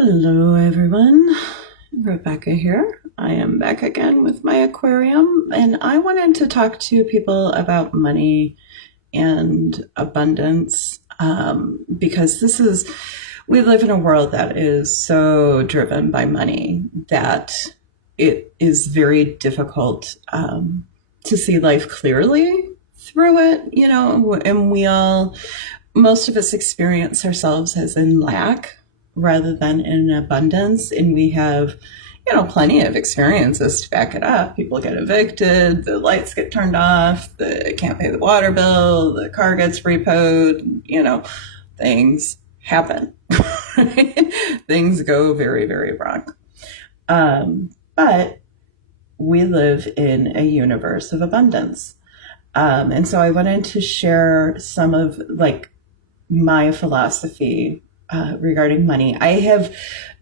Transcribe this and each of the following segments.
Hello, everyone. Rebecca here. I am back again with my aquarium, and I wanted to talk to people about money and abundance because we live in a world that is so driven by money that it is very difficult to see life clearly through it, and most of us experience ourselves as in lack rather than in abundance. And we have, plenty of experiences to back it up. People get evicted, the lights get turned off, they can't pay the water bill, the car gets repoed, things happen. Things go very, very wrong. But we live in a universe of abundance. And so I wanted to share some of my philosophy regarding money. I've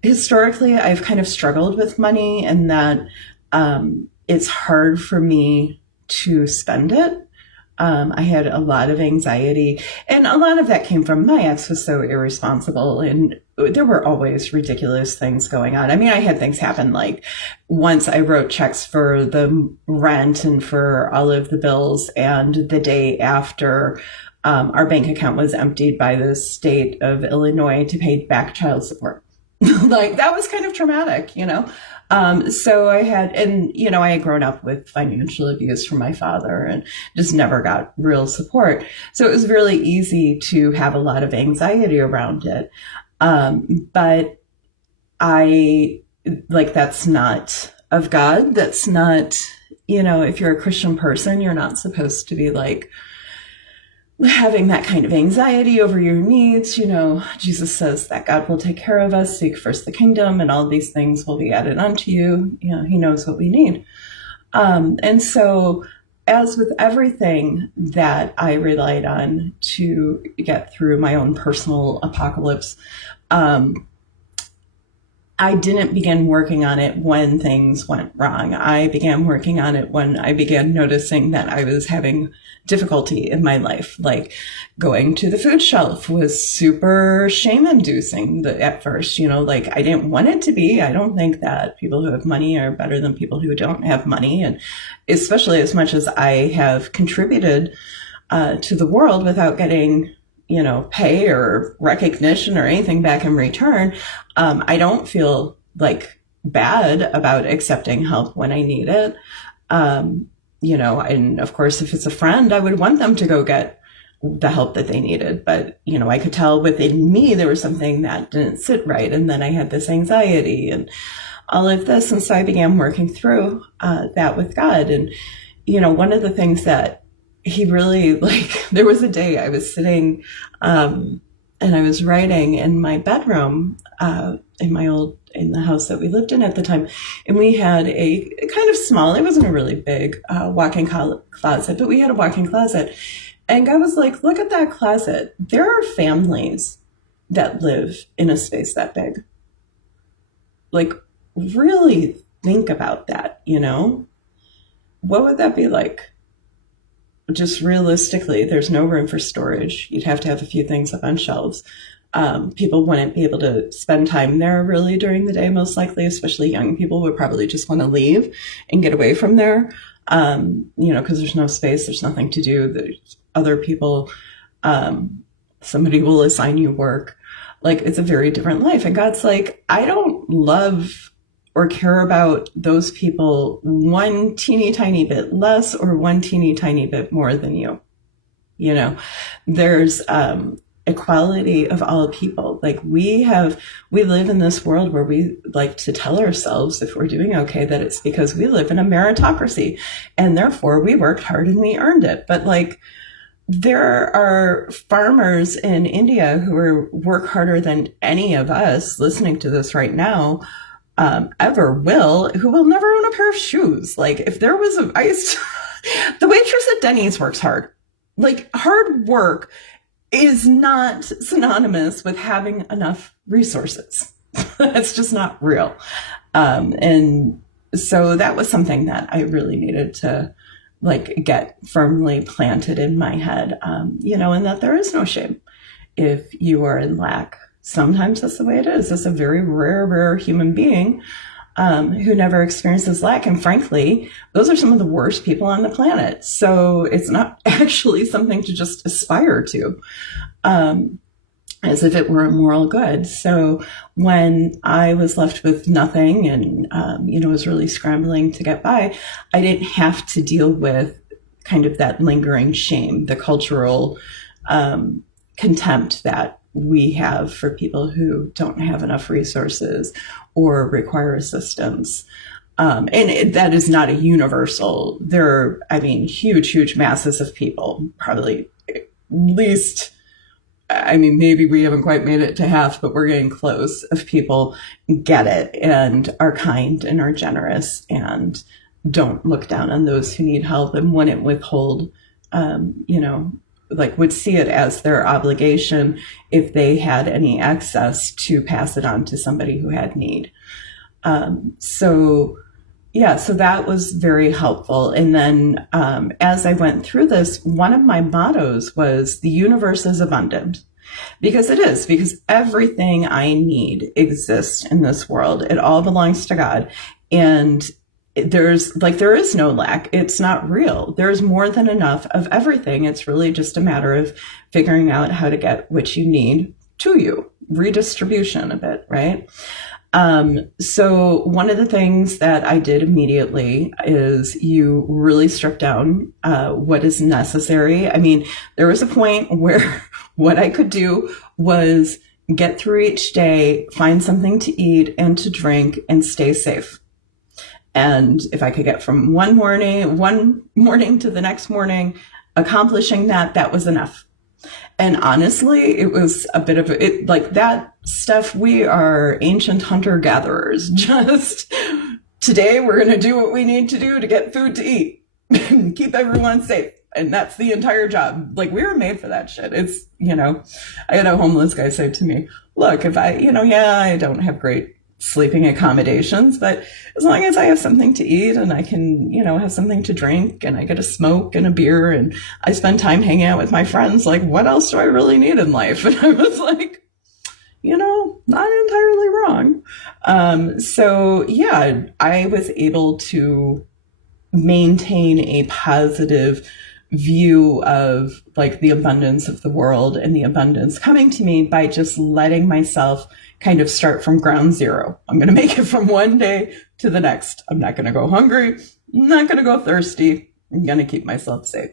kind of struggled with money, and that it's hard for me to spend it. I had a lot of anxiety, and a lot of that came from my ex was so irresponsible, and there were always ridiculous things going on. I mean, I had things happen, like once I wrote checks for the rent and for all of the bills, and the day after our bank account was emptied by the state of Illinois to pay back child support. That was kind of traumatic. So I had grown up with financial abuse from my father and just never got real support. So it was really easy to have a lot of anxiety around it. But that's not of God. That's not, if you're a Christian person, you're not supposed to be having that kind of anxiety over your needs. Jesus says that God will take care of us, seek first the kingdom, and all these things will be added unto you. He knows what we need. And so, as with everything that I relied on to get through my own personal apocalypse, I didn't begin working on it when things went wrong. I began working on it when I began noticing that I was having difficulty in my life. Like going to the food shelf was super shame-inducing at first. I didn't want it to be. I don't think that people who have money are better than people who don't have money. And especially as much as I have contributed to the world without getting pay or recognition or anything back in return, I don't feel bad about accepting help when I need it. And of course, if it's a friend, I would want them to go get the help that they needed. But, I could tell within me there was something that didn't sit right. And then I had this anxiety and all of this. And so I began working through that with God. And, one of the things that he really there was a day I was sitting and I was writing in my bedroom in the house that we lived in at the time. And we had a kind of small, it wasn't a really big walk-in closet, but we had a walk-in closet. And God was like, look at that closet. There are families that live in a space that big. Really think about that, What would that be like? Just realistically, there's no room for storage. You'd have to have a few things up on shelves. People wouldn't be able to spend time there really during the day, most likely, especially young people would probably just want to leave and get away from there, because there's no space, there's nothing to do. There's other people, somebody will assign you work. It's a very different life. And God's like, I don't love or care about those people one teeny tiny bit less or one teeny tiny bit more than you. There's equality of all people. We live in this world where we like to tell ourselves, if we're doing okay, that it's because we live in a meritocracy and therefore we worked hard and we earned it. But there are farmers in India who work harder than any of us listening to this right now ever will, who will never own a pair of shoes. If there was the waitress at Denny's works hard. Hard work is not synonymous with having enough resources. It's just not real. And so that was something that I really needed to get firmly planted in my head, and that there is no shame if you are in lack. sometimes that's the way it is. It's a very rare human being who never experiences lack. And frankly, those are some of the worst people on the planet. So it's not actually something to just aspire to, as if it were a moral good. So when I was left with nothing and, was really scrambling to get by, I didn't have to deal with kind of that lingering shame, the cultural contempt that we have for people who don't have enough resources or require assistance. That is not a universal. There are, huge masses of people, probably at least, maybe we haven't quite made it to half, but we're getting close, of people get it and are kind and are generous and don't look down on those who need help and wouldn't withhold, would see it as their obligation if they had any access to pass it on to somebody who had need. So that was very helpful. And then as I went through this, one of my mottos was the universe is abundant. Because it is, because everything I need exists in this world. It all belongs to God. And there is no lack. It's not real. There's more than enough of everything. It's really just a matter of figuring out how to get what you need to you. Redistribution a bit, right? So one of the things that I did immediately is you really strip down what is necessary. There was a point where what I could do was get through each day, find something to eat and to drink, and stay safe. And if I could get from one morning to the next morning, accomplishing that was enough. And honestly, it was a bit of it, like that stuff. We are ancient hunter-gatherers. Just today, we're going to do what we need to do to get food to eat and keep everyone safe. And that's the entire job. Like, we were made for that shit. It's, I had a homeless guy say to me, look, if I don't have great sleeping accommodations, but as long as I have something to eat and I can, have something to drink and I get a smoke and a beer and I spend time hanging out with my friends, like, what else do I really need in life? And I was like, not entirely wrong. I was able to maintain a positive view of like the abundance of the world and the abundance coming to me by just letting myself kind of start from ground zero. I'm going to make it from one day to the next. I'm not going to go hungry. I'm not going to go thirsty. I'm going to keep myself safe.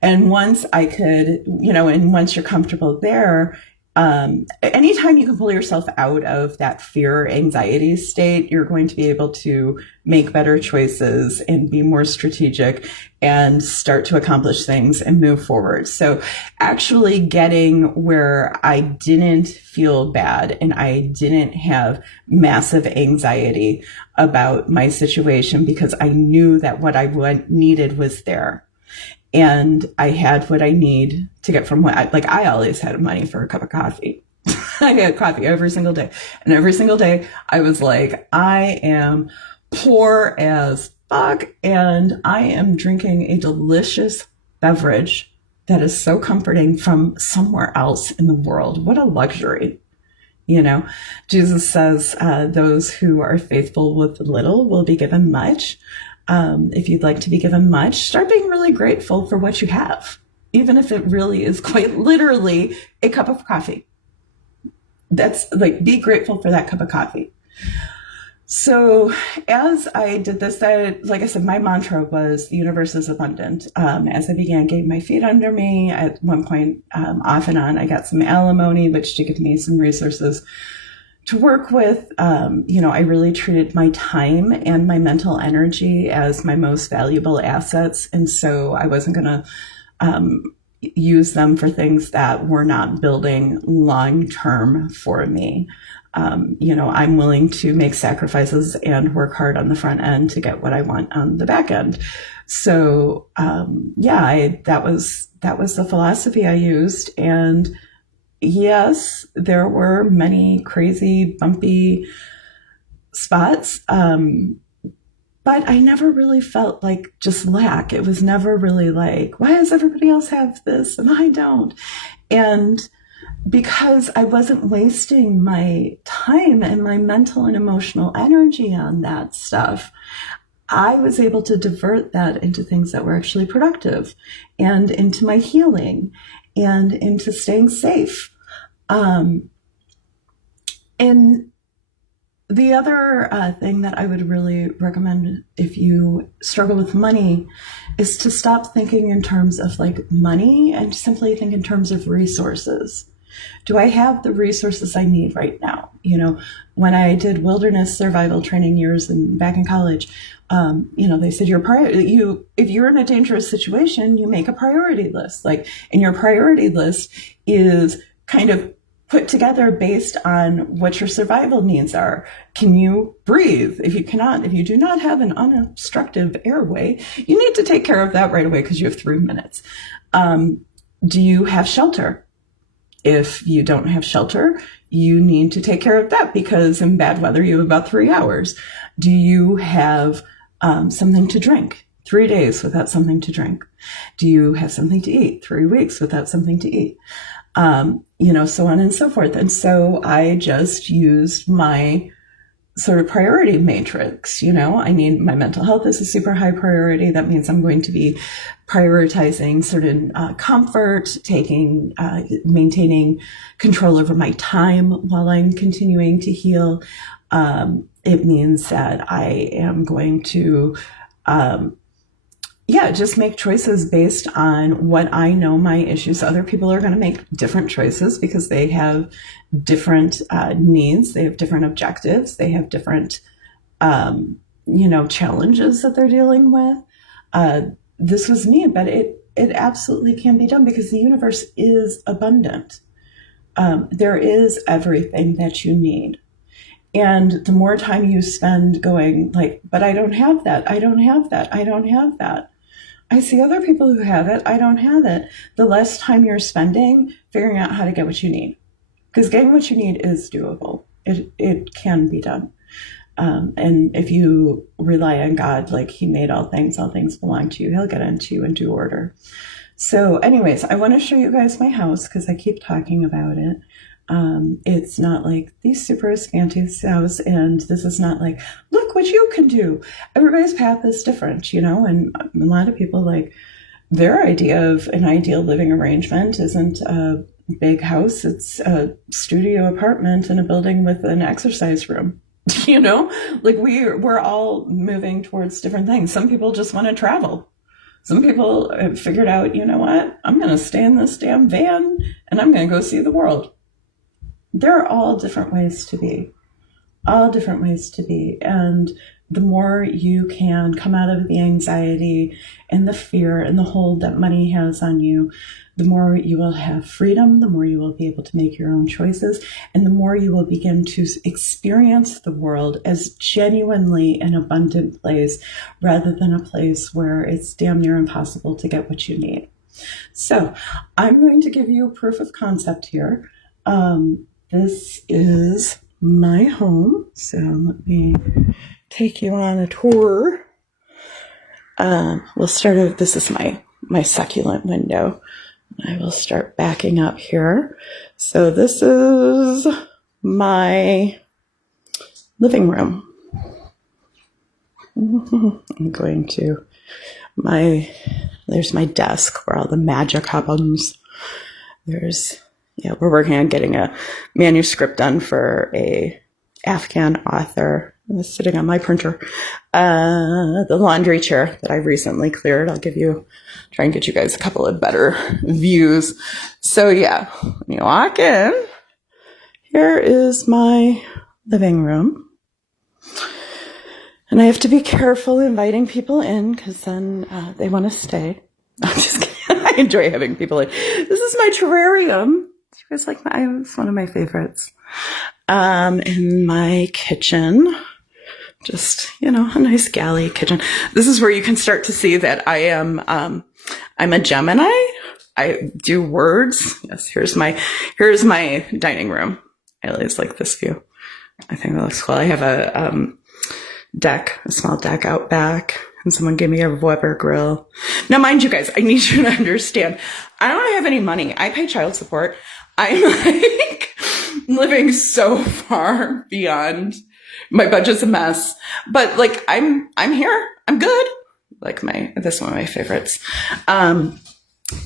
And once I could, and once you're comfortable there, anytime you can pull yourself out of that fear, anxiety state, you're going to be able to make better choices and be more strategic and start to accomplish things and move forward. So actually getting where I didn't feel bad and I didn't have massive anxiety about my situation because I knew that what I needed was there. And I had what I need to get from what I always had money for a cup of coffee. I had coffee every single day. And every single day I was like, I am poor as fuck. And I am drinking a delicious beverage that is so comforting from somewhere else in the world. What a luxury. Jesus says, those who are faithful with little will be given much. If you'd like to be given much, start being really grateful for what you have, even if it really is quite literally a cup of coffee. That's be grateful for that cup of coffee. So as I did this, like I said, my mantra was the universe is abundant. As I began getting my feet under me, at one point, off and on, I got some alimony, which to give me some resources to work with. I really treated my time and my mental energy as my most valuable assets. And so I wasn't going to use them for things that were not building long-term for me. I'm willing to make sacrifices and work hard on the front end to get what I want on the back end. So, that was the philosophy I used. And yes, there were many crazy, bumpy spots. But I never really felt like just lack. It was never really like, why does everybody else have this and I don't? And because I wasn't wasting my time and my mental and emotional energy on that stuff, I was able to divert that into things that were actually productive and into my healing and into staying safe. And the other thing that I would really recommend if you struggle with money is to stop thinking in terms of like money and simply think in terms of resources. Do I have the resources I need right now? You know, when I did wilderness survival training years and back in college, they said if you're in a dangerous situation, you make a priority list. Like, and your priority list is kind of put together based on what your survival needs are. Can you breathe? If you do not have an unobstructed airway, you need to take care of that right away because you have 3 minutes. Do you have shelter? If you don't have shelter, you need to take care of that because in bad weather, you have about 3 hours. Do you have something to drink? 3 days without something to drink. Do you have something to eat? 3 weeks without something to eat. So on and so forth. And so I just used my sort of priority matrix. I need my mental health is a super high priority. That means I'm going to be prioritizing certain comfort, maintaining control over my time while I'm continuing to heal. It means that I am going to, just make choices based on what I know my issues. Other people are going to make different choices because they have different needs. They have different objectives. They have different, challenges that they're dealing with. This was me, but it absolutely can be done because the universe is abundant. There is everything that you need. And the more time you spend going like, but I don't have that. I don't have that. I don't have that. I see other people who have it. I don't have it. The less time you're spending figuring out how to get what you need. Because getting what you need is doable. It can be done. And if you rely on God, like he made all things belong to you. He'll get into you in due order. So anyways, I want to show you guys my house because I keep talking about it. It's not like the super fancy house, and this is not like, look what you can do. Everybody's path is different, and a lot of people, like, their idea of an ideal living arrangement isn't a big house. It's a studio apartment in a building with an exercise room. Like we're all moving towards different things. Some people just want to travel. Some people have figured out, you know what? I'm going to stay in this damn van and I'm going to go see the world. There are all different ways to be. And the more you can come out of the anxiety and the fear and the hold that money has on you, the more you will have freedom, the more you will be able to make your own choices, and the more you will begin to experience the world as genuinely an abundant place rather than a place where it's damn near impossible to get what you need. So I'm going to give you a proof of concept here. This is my home. So let me take you on a tour. We'll start with, this is my succulent window. I will start backing up here. So this is my living room. I'm going to there's my desk where all the magic happens. We're working on getting a manuscript done for a Afghan author. It's sitting on my printer. The laundry chair that I recently cleared. I'll try and get you guys a couple of better views. So yeah, when you walk in, here is my living room. And I have to be careful inviting people in because then they want to stay. I'm just kidding. I enjoy having people in. This is my terrarium. You guys like it's one of my favorites. In my kitchen, just, a nice galley kitchen. This is where you can start to see that I'm a Gemini. I do words. Yes, here's my dining room. I always like this view. I think that looks cool. I have a small deck out back, and someone gave me a Weber grill. Now, mind you guys, I need you to understand, I don't have any money. I pay child support. I'm like living so far beyond my budget's a mess. But like I'm here. I'm good. Like this is one of my favorites.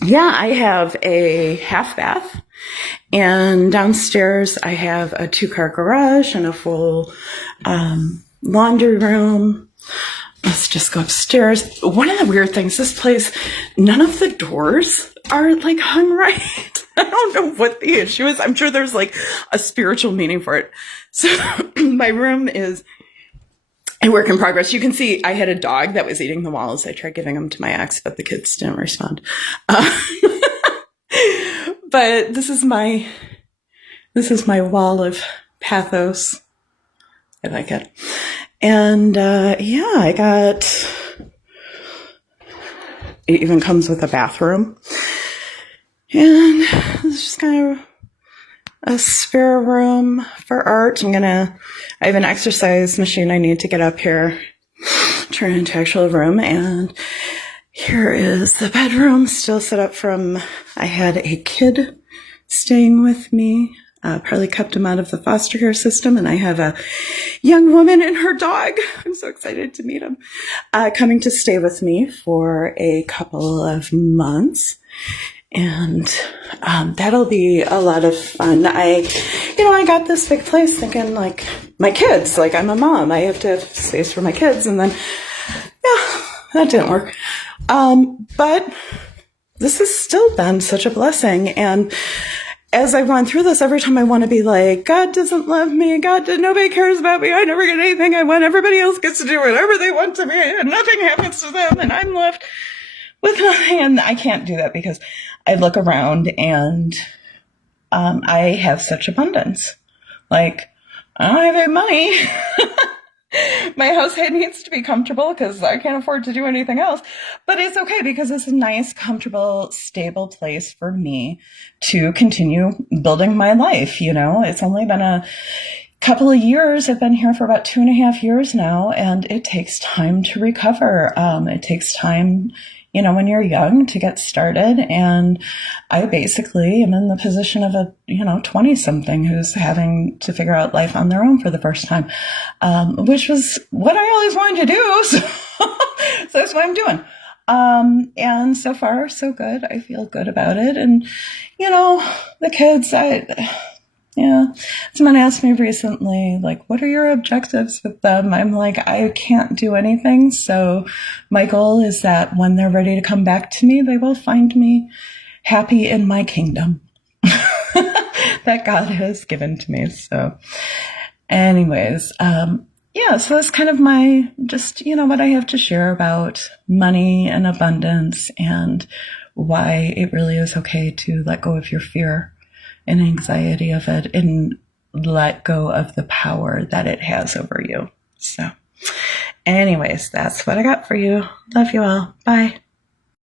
Yeah, I have a half bath, and downstairs I have a 2-car garage and a full laundry room. Let's just go upstairs. One of the weird things, this place, none of the doors are like hung right. I don't know what the issue is. I'm sure there's like a spiritual meaning for it. So my room is a work in progress. You can see I had a dog that was eating the walls. I tried giving him to my ex, but the kids didn't respond. But this is my wall of pathos. I like it. And yeah, it even comes with a bathroom. And it's just kind of a spare room for art. I have an exercise machine I need to get up here, turn it into actual room. And here is the bedroom, still set up from, I had a kid staying with me, probably kept him out of the foster care system. And I have a young woman and her dog. I'm so excited to meet him, coming to stay with me for a couple of months. And that'll be a lot of fun. I got this big place thinking like my kids, like I'm a mom, I have to have space for my kids. And then, yeah, that didn't work. But this has still been such a blessing. And as I've gone through this, every time I want to be like, God doesn't love me. Nobody cares about me. I never get anything I want. Everybody else gets to do whatever they want to me and nothing happens to them. And I'm left with nothing. And I can't do that because I look around and I have such abundance. Like, I don't have any money. My house needs to be comfortable because I can't afford to do anything else. But it's okay because it's a nice, comfortable, stable place for me to continue building my life. It's only been a couple of years. I've been here for about 2.5 years now, and it takes time to recover. It takes time, when you're young to get started. And I basically am in the position of a, 20-something who's having to figure out life on their own for the first time, which was what I always wanted to do. So that's what I'm doing. And so far, so good. I feel good about it. And, the kids, someone asked me recently, like, what are your objectives with them? I'm like, I can't do anything. So my goal is that when they're ready to come back to me, they will find me happy in my kingdom that God has given to me. So anyways, so that's kind of my, just, what I have to share about money and abundance and why it really is okay to let go of your fear and anxiety of it and let go of the power that it has over you. So anyways, that's what I got for you. Love you all. Bye.